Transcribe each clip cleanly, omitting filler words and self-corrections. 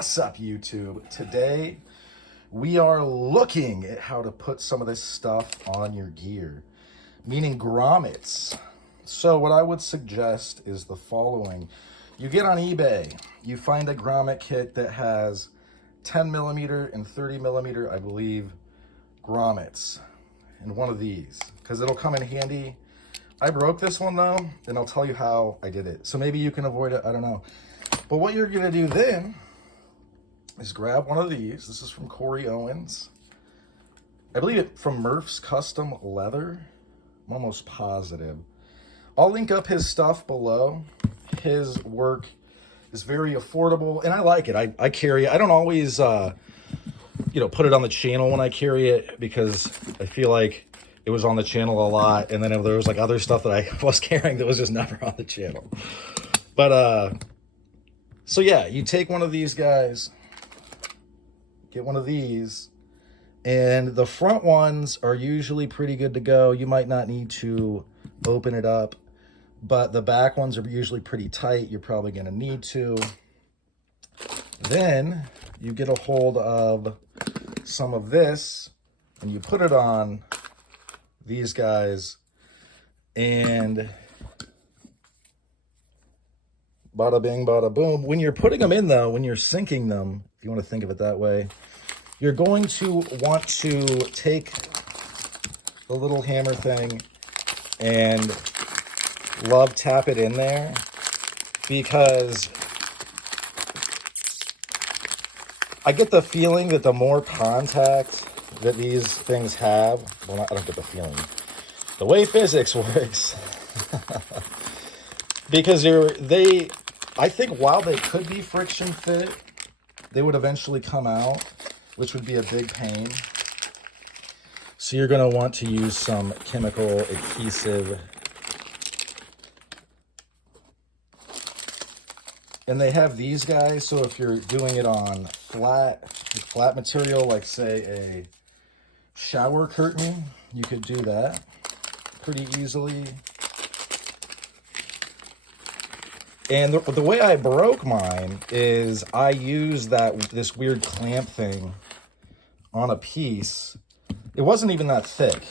What's up, YouTube? Today we are looking at how to put some of this stuff on your gear, meaning grommets. So what I would suggest is the following. You get on eBay, you find a grommet kit that has 10 millimeter and 30 millimeter, I believe, grommets in one of these, because it'll come in handy. I broke this one though, and I'll tell you how I did it. So maybe you can avoid it, I don't know. But what you're gonna do then is grab one of these. This is from Cory Owens. I believe it from Murphscustomleather. I'm almost positive. I'll link up his stuff below. His work is very affordable, and I like it. I carry it. I don't always, put it on the channel when I carry it, because I feel like it was on the channel a lot, and then there was like other stuff that I was carrying that was just never on the channel. But so yeah, you take one of these guys, get one of these, and the front ones are usually pretty good to go. You might not need to open it up, but the back ones are usually pretty tight. You're probably going to need to. Then you get a hold of some of this and you put it on these guys, and bada bing, bada boom. When you're putting them in though, when you're sinking them, if you want to think of it that way, you're going to want to take the little hammer thing and love tap it in there, because I get the feeling that the more contact that these things have, well, I don't get the feeling, the way physics works, because I think while they could be friction fit, they would eventually come out, which would be a big pain. So you're going to want to use some chemical adhesive. And they have these guys, so if you're doing it on flat material, like say a shower curtain, you could do that pretty easily. And the way I broke mine is I used this weird clamp thing on a piece. It wasn't even that thick,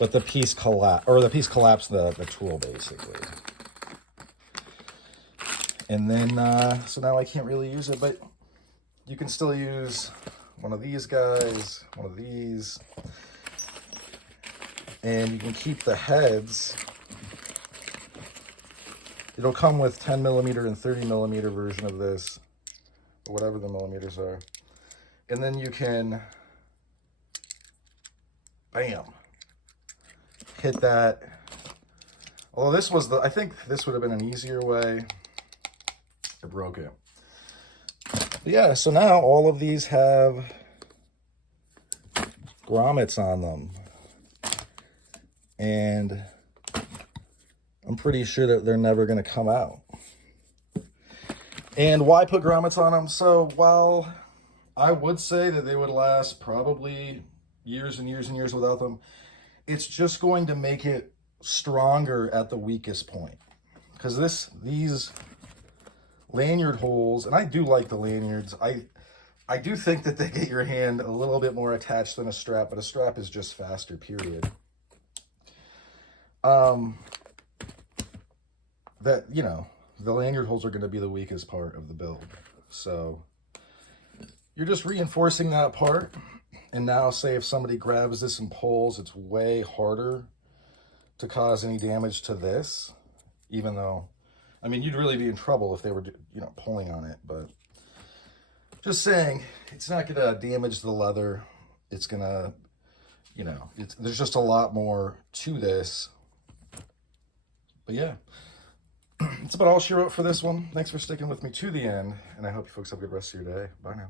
but the piece collapsed, the tool basically. And then, so now I can't really use it, but you can still use one of these guys, one of these, and you can keep the heads. It'll come with 10 millimeter and 30 millimeter version of this, or whatever the millimeters are. And then you can, bam, hit that. Although this was I think this would have been an easier way. I broke it. But yeah, so now all of these have grommets on them. And I'm pretty sure that they're never going to come out. And why put grommets on them? So while I would say that they would last probably years and years and years without them, it's just going to make it stronger at the weakest point. Because these lanyard holes, and I do like the lanyards, I do think that they get your hand a little bit more attached than a strap, but a strap is just faster, period. The lanyard holes are going to be the weakest part of the build. So you're just reinforcing that part. And now say if somebody grabs this and pulls, it's way harder to cause any damage to this, even though, I mean, you'd really be in trouble if they were, pulling on it. But just saying, it's not going to damage the leather. It's going to, there's just a lot more to this. But yeah, that's about all she wrote for this one. Thanks for sticking with me to the end, and I hope you folks have a good rest of your day. Bye now.